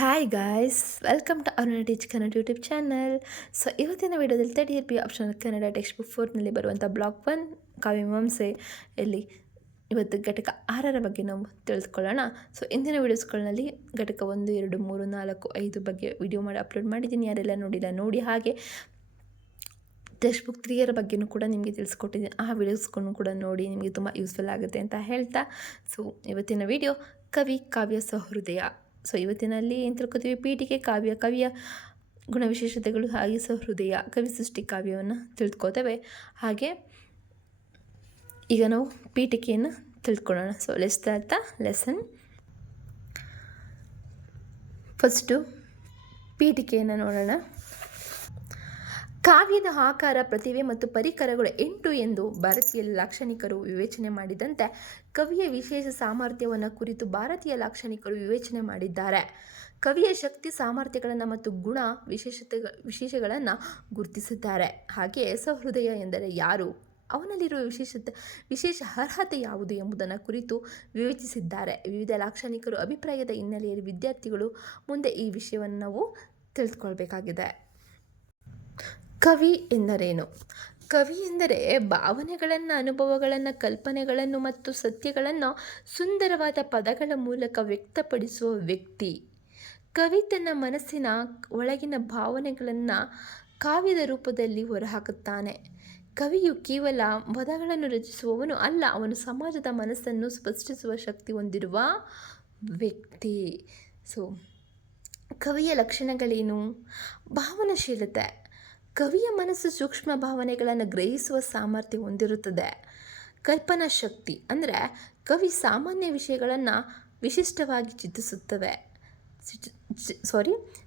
Hi guys, welcome to Aruna teach Kannada YouTube channel. So ಇವತ್ತಿನ ವಿಡಿಯೋದಲ್ಲಿ 30 optional Kannada text book 4ನಲ್ಲಿ ಬರುವಂಥ ಬ್ಲಾಕ್ 1 ಕಾವ್ಯಮೀಮಾಂಸೆ ಇಲ್ಲಿ ಇವತ್ತು ಘಟಕ 6ರ ಬಗ್ಗೆ ನಾವು ತಿಳಿದುಕೊಳ್ಳೋಣ. ಸೊ ಇಂದಿನ ವೀಡಿಯೋಸ್ಗಳಲ್ಲಿ ಘಟಕ 1, 2, 3, 4, 5 ಬಗ್ಗೆ ವಿಡಿಯೋ ಮಾಡಿ ಅಪ್ಲೋಡ್ ಮಾಡಿದ್ದೀನಿ. ಯಾರೆಲ್ಲ ನೋಡಿಲ್ಲ ನೋಡಿ. ಹಾಗೆ ಟೆಕ್ಸ್ಟ್ ಬುಕ್ 3ರ ಬಗ್ಗೆಯೂ ಕೂಡ ನಿಮಗೆ ತಿಳಿಸ್ಕೊಟ್ಟಿದ್ದೀನಿ. ಆ ವಿಡಿಯೋಸ್ಗಳನ್ನು ಕೂಡ ನೋಡಿ, ನಿಮಗೆ ತುಂಬ ಯೂಸ್ಫುಲ್ ಆಗುತ್ತೆ ಅಂತ ಹೇಳ್ತಾ, ಸೊ ಇವತ್ತಿನ ವಿಡಿಯೋ ಕವಿ ಕಾವ್ಯ ಸಹೃದಯ. ಸೊ ಇವತ್ತಿನಲ್ಲಿ ಏನು ತಿಳ್ಕೊತೀವಿ? ಪೀಠಿಕೆ ಕಾವ್ಯ, ಕವಿಯ ಗುಣವಿಶೇಷತೆಗಳು, ಹಾಗೆ ಸಹೃದಯ ಕವಿ ಸೃಷ್ಟಿ ಕಾವ್ಯವನ್ನು ತಿಳ್ಕೊತೇವೆ. ಹಾಗೆ ಈಗ ನಾವು ಪೀಠಿಕೆಯನ್ನು ತಿಳ್ಕೊಳ್ಳೋಣ. So let's start the lesson. First ಪೀಠಿಕೆಯನ್ನು ನೋಡೋಣ. ಕಾವ್ಯದ ಆಕಾರ, ಪ್ರತಿಭೆ ಮತ್ತು ಪರಿಕರಗಳು 8 ಎಂದು ಭಾರತೀಯ ಲಾಕ್ಷಣಿಕರು ವಿವೇಚನೆ ಮಾಡಿದಂತೆ ಕವಿಯ ವಿಶೇಷ ಸಾಮರ್ಥ್ಯವನ್ನು ಕುರಿತು ಭಾರತೀಯ ಲಾಕ್ಷಣಿಕರು ವಿವೇಚನೆ ಮಾಡಿದ್ದಾರೆ. ಕವಿಯ ಶಕ್ತಿ ಸಾಮರ್ಥ್ಯಗಳನ್ನು ಮತ್ತು ಗುಣ ವಿಶೇಷಗಳನ್ನು ಗುರುತಿಸಿದ್ದಾರೆ. ಹಾಗೆಯೇ ಸಹೃದಯ ಎಂದರೆ ಯಾರು, ಅವನಲ್ಲಿರುವ ವಿಶೇಷ ಅರ್ಹತೆ ಯಾವುದು ಎಂಬುದನ್ನು ಕುರಿತು ವಿವೇಚಿಸಿದ್ದಾರೆ. ವಿವಿಧ ಲಾಕ್ಷಣಿಕರು ಅಭಿಪ್ರಾಯದ ಹಿನ್ನೆಲೆಯಲ್ಲಿ ವಿದ್ಯಾರ್ಥಿಗಳು ಮುಂದೆ ಈ ವಿಷಯವನ್ನು ನಾವು ತಿಳಿದುಕೊಳ್ಬೇಕಾಗಿದೆ. ಕವಿ ಎಂದರೇನು? ಕವಿ ಎಂದರೆ ಭಾವನೆಗಳನ್ನು, ಅನುಭವಗಳನ್ನು, ಕಲ್ಪನೆಗಳನ್ನು ಮತ್ತು ಸತ್ಯಗಳನ್ನು ಸುಂದರವಾದ ಪದಗಳ ಮೂಲಕ ವ್ಯಕ್ತಪಡಿಸುವ ವ್ಯಕ್ತಿ. ಕವಿ ತನ್ನ ಮನಸ್ಸಿನ ಒಳಗಿನ ಭಾವನೆಗಳನ್ನು ಕಾವ್ಯದ ರೂಪದಲ್ಲಿ ಹೊರಹಾಕುತ್ತಾನೆ. ಕವಿಯು ಕೇವಲ ಪದಗಳನ್ನು ರಚಿಸುವವನು ಅಲ್ಲ, ಅವನು ಸಮಾಜದ ಮನಸ್ಸನ್ನು ಸ್ಪಷ್ಟಿಸುವ ಶಕ್ತಿ ಹೊಂದಿರುವ ವ್ಯಕ್ತಿ. ಸೊ ಕವಿಯ ಲಕ್ಷಣಗಳೇನು? ಭಾವನಾಶೀಲತೆ. ಕವಿಯ ಮನಸ್ಸು ಸೂಕ್ಷ್ಮ ಭಾವನೆಗಳನ್ನು ಗ್ರಹಿಸುವ ಸಾಮರ್ಥ್ಯ ಹೊಂದಿರುತ್ತದೆ. ಕಲ್ಪನಾ ಶಕ್ತಿ ಅಂದರೆ ಕವಿ ಸಾಮಾನ್ಯ ವಿಷಯಗಳನ್ನು ವಿಶಿಷ್ಟವಾಗಿ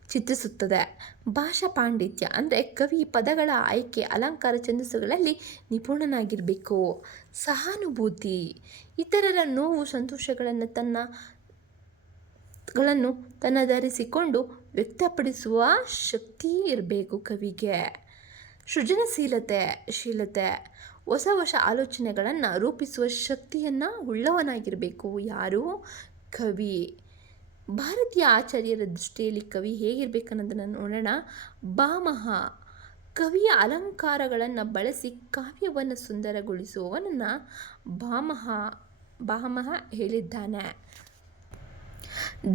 ಚಿತ್ರಿಸುತ್ತದೆ. ಭಾಷಾ ಪಾಂಡಿತ್ಯ ಅಂದರೆ ಕವಿ ಪದಗಳ ಆಯ್ಕೆ, ಅಲಂಕಾರ, ಛಂದಸ್ಸುಗಳಲ್ಲಿ ನಿಪುಣನಾಗಿರಬೇಕು. ಸಹಾನುಭೂತಿ, ಇತರರ ನೋವು ಸಂತೋಷಗಳನ್ನು ತನ್ನದಾರಿಸಿಕೊಂಡು ವ್ಯಕ್ತಪಡಿಸುವ ಶಕ್ತಿ ಇರಬೇಕು ಕವಿಗೆ. ಸೃಜನಶೀಲತೆ, ಹೊಸ ಆಲೋಚನೆಗಳನ್ನು ರೂಪಿಸುವ ಶಕ್ತಿಯನ್ನು ಉಳ್ಳವನಾಗಿರಬೇಕು. ಯಾರು? ಕವಿ. ಭಾರತೀಯ ಆಚಾರ್ಯರ ದೃಷ್ಟಿಯಲ್ಲಿ ಕವಿ ಹೇಗಿರಬೇಕನ್ನೋದನ್ನು ನೋಡೋಣ. ಭಾಮಹ, ಕವಿಯ ಅಲಂಕಾರಗಳನ್ನು ಬಳಸಿ ಕಾವ್ಯವನ್ನು ಸುಂದರಗೊಳಿಸುವವನನ್ನು ಭಾಮಹ ಹೇಳಿದ್ದಾನೆ.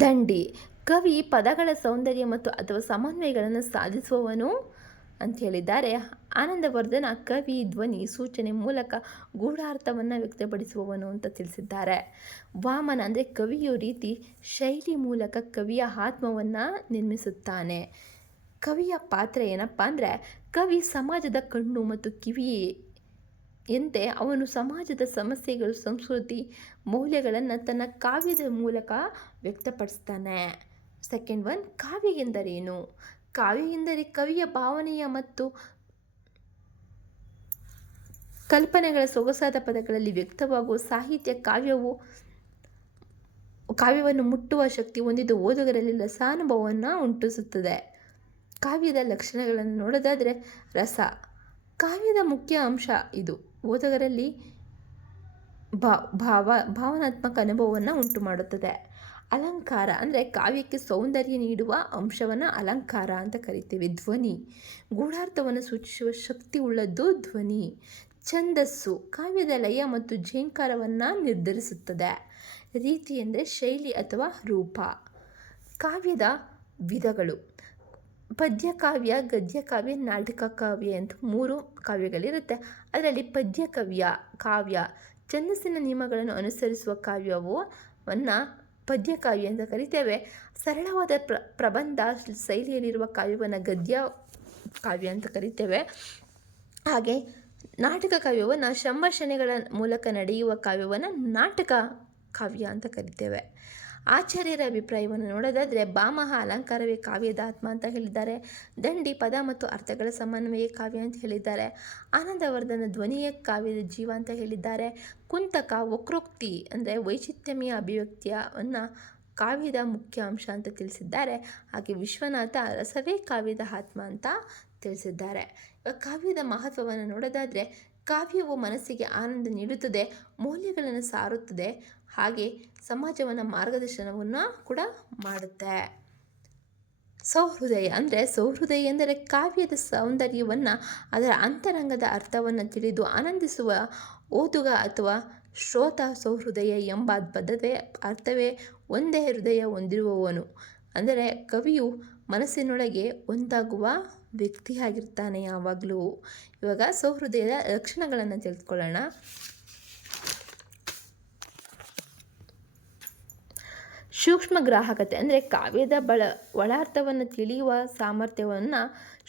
ದಂಡಿ, ಕವಿ ಪದಗಳ ಸೌಂದರ್ಯ ಮತ್ತು ಅಥವಾ ಸಮನ್ವಯಗಳನ್ನು ಸಾಧಿಸುವವನು ಅಂತ ಹೇಳಿದ್ದಾರೆ. ಆನಂದವರ್ಧನ, ಕವಿ ಧ್ವನಿ ಸೂಚನೆ ಮೂಲಕ ಗೂಢಾರ್ಥವನ್ನು ವ್ಯಕ್ತಪಡಿಸುವವನು ಅಂತ ತಿಳಿಸಿದ್ದಾರೆ. ವಾಮನ ಅಂದರೆ ಕವಿಯು ರೀತಿ ಶೈಲಿ ಮೂಲಕ ಕವಿಯ ಆತ್ಮವನ್ನು ನಿರ್ಮಿಸುತ್ತಾನೆ. ಕವಿಯ ಪಾತ್ರ ಏನಪ್ಪ ಅಂದರೆ ಕವಿ ಸಮಾಜದ ಕಣ್ಣು ಮತ್ತು ಕಿವಿಯಂತೆ ಅವನು ಸಮಾಜದ ಸಮಸ್ಯೆಗಳು, ಸಂಸ್ಕೃತಿ, ಮೌಲ್ಯಗಳನ್ನು ತನ್ನ ಕಾವ್ಯದ ಮೂಲಕ ವ್ಯಕ್ತಪಡಿಸ್ತಾನೆ. ಸೆಕೆಂಡ್ ಒನ್, ಕಾವ್ಯ ಎಂದರೇನು? ಕಾವ್ಯ ಎಂದರೆ ಕವಿಯ ಭಾವನೆಯ ಮತ್ತು ಕಲ್ಪನೆಗಳ ಸೊಗಸಾದ ಪದಗಳಲ್ಲಿ ವ್ಯಕ್ತವಾಗುವ ಸಾಹಿತ್ಯ. ಕಾವ್ಯವನ್ನು ಮುಟ್ಟುವ ಶಕ್ತಿ ಹೊಂದಿದ್ದು ಓದುಗರಲ್ಲಿ ರಸಾನುಭವವನ್ನು ಉಂಟಿಸುತ್ತದೆ. ಕಾವ್ಯದ ಲಕ್ಷಣಗಳನ್ನು ನೋಡೋದಾದರೆ, ರಸ ಕಾವ್ಯದ ಮುಖ್ಯ ಅಂಶ. ಇದು ಓದುಗರಲ್ಲಿ ಭಾವನಾತ್ಮಕ ಅನುಭವವನ್ನು ಉಂಟು ಮಾಡುತ್ತದೆ. ಅಲಂಕಾರ ಅಂದರೆ ಕಾವ್ಯಕ್ಕೆ ಸೌಂದರ್ಯ ನೀಡುವ ಅಂಶವನ್ನು ಅಲಂಕಾರ ಅಂತ ಕರಿತೇವೆ. ಧ್ವನಿ, ಗೂಢಾರ್ಥವನ್ನು ಸೂಚಿಸುವ ಶಕ್ತಿ ಉಳ್ಳದ್ದು ಧ್ವನಿ. ಛಂದಸ್ಸು, ಕಾವ್ಯದ ಲಯ ಮತ್ತು ಝೇಂಕಾರವನ್ನು ನಿರ್ಧರಿಸುತ್ತದೆ. ರೀತಿ ಅಂದರೆ ಶೈಲಿ ಅಥವಾ ರೂಪ. ಕಾವ್ಯದ ವಿಧಗಳು: ಪದ್ಯಕಾವ್ಯ, ಗದ್ಯಕಾವ್ಯ, ನಾಟಕ ಕಾವ್ಯ ಅಂತ 3 ಕಾವ್ಯಗಳಿರುತ್ತೆ. ಅದರಲ್ಲಿ ಪದ್ಯ ಕಾವ್ಯ ಛಂದಸ್ಸಿನ ನಿಯಮಗಳನ್ನು ಅನುಸರಿಸುವ ಕಾವ್ಯವನ್ನು ಪದ್ಯಕಾವ್ಯ ಅಂತ ಕರಿತೇವೆ. ಸರಳವಾದ ಪ್ರಬಂಧ ಶೈಲಿಯಲ್ಲಿರುವ ಕಾವ್ಯವನ್ನು ಗದ್ಯ ಕಾವ್ಯ ಅಂತ ಕರಿತೇವೆ. ಹಾಗೆ ನಾಟಕ ಕಾವ್ಯವನ್ನು ಸಂಭಾಷಣೆಗಳ ಮೂಲಕ ನಡೆಯುವ ಕಾವ್ಯವನ್ನು ನಾಟಕ ಕಾವ್ಯ ಅಂತ ಕರಿತೇವೆ. ಆಚಾರ್ಯರ ಅಭಿಪ್ರಾಯವನ್ನು ನೋಡೋದಾದರೆ, ಭಾಮಹ ಅಲಂಕಾರವೇ ಕಾವ್ಯದ ಆತ್ಮ ಅಂತ ಹೇಳಿದ್ದಾರೆ. ದಂಡಿ ಪದ ಮತ್ತು ಅರ್ಥಗಳ ಸಮನ್ವಯ ಕಾವ್ಯ ಅಂತ ಹೇಳಿದ್ದಾರೆ. ಆನಂದವರ್ಧನ ಧ್ವನಿಯ ಕಾವ್ಯದ ಜೀವ ಅಂತ ಹೇಳಿದ್ದಾರೆ. ಕುಂತಕ ವಕ್ರೋಕ್ತಿ ಅಂದರೆ ವೈಚಿತ್ರ್ಯಮಯ ಅಭಿವ್ಯಕ್ತಿಯನ್ನು ಕಾವ್ಯದ ಮುಖ್ಯ ಅಂಶ ಅಂತ ತಿಳಿಸಿದ್ದಾರೆ. ಹಾಗೆ ವಿಶ್ವನಾಥ ರಸವೇ ಕಾವ್ಯದ ಆತ್ಮ ಅಂತ ತಿಳಿಸಿದ್ದಾರೆ. ಕಾವ್ಯದ ಮಹತ್ವವನ್ನು ನೋಡೋದಾದರೆ, ಕಾವ್ಯವು ಮನಸ್ಸಿಗೆ ಆನಂದ ನೀಡುತ್ತದೆ, ಮೌಲ್ಯಗಳನ್ನು ಸಾರುತ್ತದೆ, ಹಾಗೆ ಸಮಾಜವನ್ನು ಮಾರ್ಗದರ್ಶನವನ್ನು ಕೂಡ ಮಾಡುತ್ತೆ. ಸೌಹೃದಯ ಅಂದರೆ ಸೌಹೃದಯ ಎಂದರೆ ಕಾವ್ಯದ ಸೌಂದರ್ಯವನ್ನು ಅದರ ಅಂತರಂಗದ ಅರ್ಥವನ್ನು ತಿಳಿದು ಆನಂದಿಸುವ ಓದುಗ ಅಥವಾ ಶ್ರೋತ. ಸೌಹೃದಯ ಎಂಬ ಪದವೇ ಅರ್ಥವೇ ಒಂದೇ ಹೃದಯ ಹೊಂದಿರುವವನು. ಅಂದರೆ ಕವಿಯು ಮನಸ್ಸಿನೊಳಗೆ ಒಂದಾಗುವ ವ್ಯಕ್ತಿಯಾಗಿರ್ತಾನೆ ಯಾವಾಗಲೂ. ಇವಾಗ ಸೌಹೃದಯದ ಲಕ್ಷಣಗಳನ್ನು ತಿಳಿದುಕೊಳ್ಳೋಣ. ಸೂಕ್ಷ್ಮ ಗ್ರಾಹಕತೆ ಅಂದರೆ ಕಾವ್ಯದ ಒಳಾರ್ಥವನ್ನು ತಿಳಿಯುವ ಸಾಮರ್ಥ್ಯವನ್ನು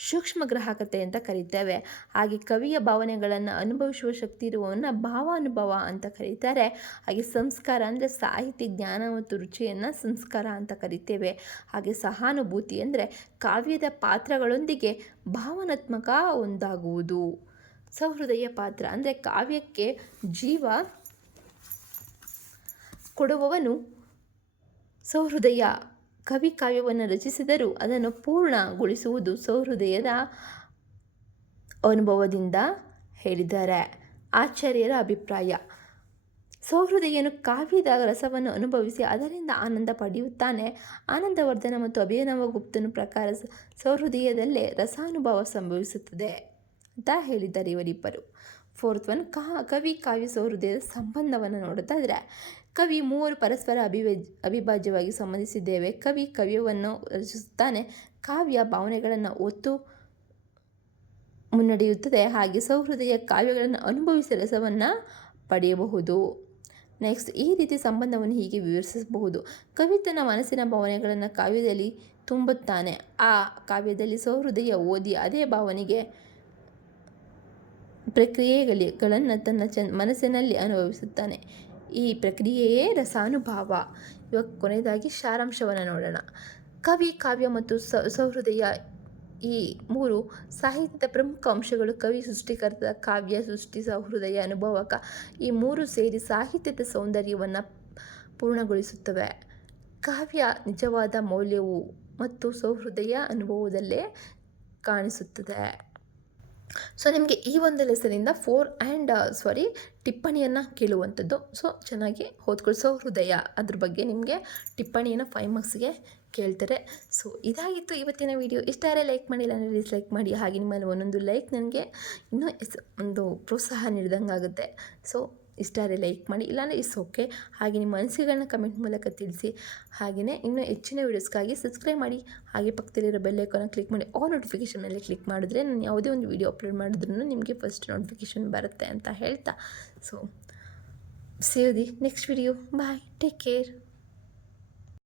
ಸೂಕ್ಷ್ಮ ಗ್ರಾಹಕತೆ ಅಂತ ಕರೀತೇವೆ. ಹಾಗೆ ಕವಿಯ ಭಾವನೆಗಳನ್ನು ಅನುಭವಿಸುವ ಶಕ್ತಿ ಇರುವವನ್ನ ಭಾವಾನುಭವ ಅಂತ ಕರೀತಾರೆ. ಹಾಗೆ ಸಂಸ್ಕಾರ ಅಂದರೆ ಸಾಹಿತ್ಯ ಜ್ಞಾನ ಮತ್ತು ರುಚಿಯನ್ನು ಸಂಸ್ಕಾರ ಅಂತ ಕರಿತೇವೆ. ಹಾಗೆ ಸಹಾನುಭೂತಿ ಅಂದರೆ ಕಾವ್ಯದ ಪಾತ್ರಗಳೊಂದಿಗೆ ಭಾವನಾತ್ಮಕ ಒಂದಾಗುವುದು. ಸೌಹೃದಯ ಪಾತ್ರ ಅಂದರೆ ಕಾವ್ಯಕ್ಕೆ ಜೀವ ಕೊಡುವವನು ಸೌಹೃದಯ. ಕವಿ ಕಾವ್ಯವನ್ನು ರಚಿಸಿದರೂ ಅದನ್ನು ಪೂರ್ಣಗೊಳಿಸುವುದು ಸೌಹೃದಯದ ಅನುಭವದಿಂದ ಹೇಳಿದ್ದಾರೆ. ಆಚಾರ್ಯರ ಅಭಿಪ್ರಾಯ. ಸೌಹೃದಯನು ಕಾವ್ಯದ ರಸವನ್ನು ಅನುಭವಿಸಿ ಅದರಿಂದ ಆನಂದ ಪಡೆಯುತ್ತಾನೆ. ಆನಂದವರ್ಧನ ಮತ್ತು ಅಭಿನವಗುಪ್ತನ ಪ್ರಕಾರ ಸೌಹೃದಯದಲ್ಲೇ ರಸಾನುಭವ ಸಂಭವಿಸುತ್ತದೆ ಅಂತ ಹೇಳಿದ್ದಾರೆ ಇವರಿಬ್ಬರು. 4th ಒನ್ ಕವಿ ಕಾವ್ಯ ಸೌಹೃದಯದ ಸಂಬಂಧವನ್ನು ನೋಡೋದಾದರೆ ಕವಿ ಮೂವರು ಪರಸ್ಪರ ಅವಿಭಾಜ್ಯವಾಗಿ ಸಂಬಂಧಿಸಿದ್ದೇವೆ. ಕವಿ ಕಾವ್ಯವನ್ನು ರಚಿಸುತ್ತಾನೆ. ಕಾವ್ಯ ಭಾವನೆಗಳನ್ನು ಒತ್ತು ಮುನ್ನಡೆಯುತ್ತದೆ. ಹಾಗೆ ಸೌಹೃದಯ ಕಾವ್ಯಗಳನ್ನು ಅನುಭವಿಸಿ ರಸವನ್ನು ಪಡೆಯಬಹುದು. ನೆಕ್ಸ್ಟ್, ಈ ರೀತಿ ಸಂಬಂಧವನ್ನು ಹೀಗೆ ವಿವರಿಸಬಹುದು. ಕವಿ ತನ್ನ ಮನಸ್ಸಿನ ಭಾವನೆಗಳನ್ನು ಕಾವ್ಯದಲ್ಲಿ ತುಂಬುತ್ತಾನೆ. ಆ ಕಾವ್ಯದಲ್ಲಿ ಸೌಹೃದಯ ಓದಿ ಅದೇ ಭಾವನೆಗೆ ಪ್ರಕ್ರಿಯೆಗಳನ್ನು ತನ್ನ ಮನಸ್ಸಿನಲ್ಲಿ ಅನುಭವಿಸುತ್ತಾನೆ. ಈ ಪ್ರಕ್ರಿಯೆಯೇ ರಸಾನುಭವ. ಇವಾಗ ಕೊನೆಯದಾಗಿ ಸಾರಾಂಶವನ್ನು ನೋಡೋಣ. ಕವಿ, ಕಾವ್ಯ ಮತ್ತು ಸೌಹೃದಯ ಈ ಮೂರು ಸಾಹಿತ್ಯದ ಪ್ರಮುಖ ಅಂಶಗಳು. ಕವಿ ಸೃಷ್ಟಿಕರ್ತ, ಕಾವ್ಯ ಸೃಷ್ಟಿ, ಸೌಹೃದಯ ಅನುಭವಕ. ಈ ಮೂರು ಸೇರಿ ಸಾಹಿತ್ಯದ ಸೌಂದರ್ಯವನ್ನು ಪೂರ್ಣಗೊಳಿಸುತ್ತವೆ. ಕಾವ್ಯ ನಿಜವಾದ ಮೌಲ್ಯವು ಮತ್ತು ಸೌಹೃದಯ ಅನುಭವದಲ್ಲೇ ಕಾಣಿಸುತ್ತದೆ. ಸೊ ನಿಮಗೆ ಈ ಒಂದು ಲೆಸನಿಂದ ಟಿಪ್ಪಣಿಯನ್ನು ಕೇಳುವಂಥದ್ದು. ಸೊ ಚೆನ್ನಾಗಿ ಓದ್ಕೊಳ್ಳಿ. ಸೌಹೃದಯ ಅದ್ರ ಬಗ್ಗೆ ನಿಮಗೆ ಟಿಪ್ಪಣಿಯನ್ನು 5 ಮಾರ್ಕ್ಸ್ಗೆ ಕೇಳ್ತಾರೆ. ಸೊ ಇದಾಗಿತ್ತು ಇವತ್ತಿನ ವಿಡಿಯೋ. ಇಷ್ಟ ಆದರೆ ಲೈಕ್ ಮಾಡಿ, ಇಲ್ಲಾಂದರೆ ಡಿಸ್ಲೈಕ್ ಮಾಡಿ. ಹಾಗೆ ನಿಮ್ಮಲ್ಲಿ ಒಂದೊಂದು ಲೈಕ್ ನನಗೆ ಇನ್ನೂ ಒಂದು ಪ್ರೋತ್ಸಾಹ ನೀಡಿದಂಗೆ ಆಗುತ್ತೆ. ಸೊ ಇಷ್ಟ ಆದರೆ ಲೈಕ್ ಮಾಡಿ, ಇಲ್ಲಾಂದರೆ ಓಕೆ. ಹಾಗೆ ನಿಮ್ಮ ಅನಿಸಿಕೆಗಳನ್ನ ಕಮೆಂಟ್ ಮೂಲಕ ತಿಳಿಸಿ. ಹಾಗೆಯೇ ಇನ್ನೂ ಹೆಚ್ಚಿನ ವೀಡಿಯೋಸ್ಗಾಗಿ ಸಬ್ಸ್ಕ್ರೈಬ್ ಮಾಡಿ. ಹಾಗೆ ಪಕ್ಕದಲ್ಲಿರೋ ಬೆಲ್ ಐಕಾನ್ನ ಕ್ಲಿಕ್ ಮಾಡಿ ಆಲ್ ನೋಟಿಫಿಕೇಷನ್ ಮೇಲೆ ಕ್ಲಿಕ್ ಮಾಡಿದ್ರೆ ನಾನು ಯಾವುದೇ ಒಂದು ವೀಡಿಯೋ ಅಪ್ಲೋಡ್ ಮಾಡಿದ್ರೂ ನಿಮಗೆ ಫಸ್ಟ್ ನೋಟಿಫಿಕೇಷನ್ ಬರುತ್ತೆ ಅಂತ ಹೇಳ್ತಾ, so see you the next video. Bye. Take care.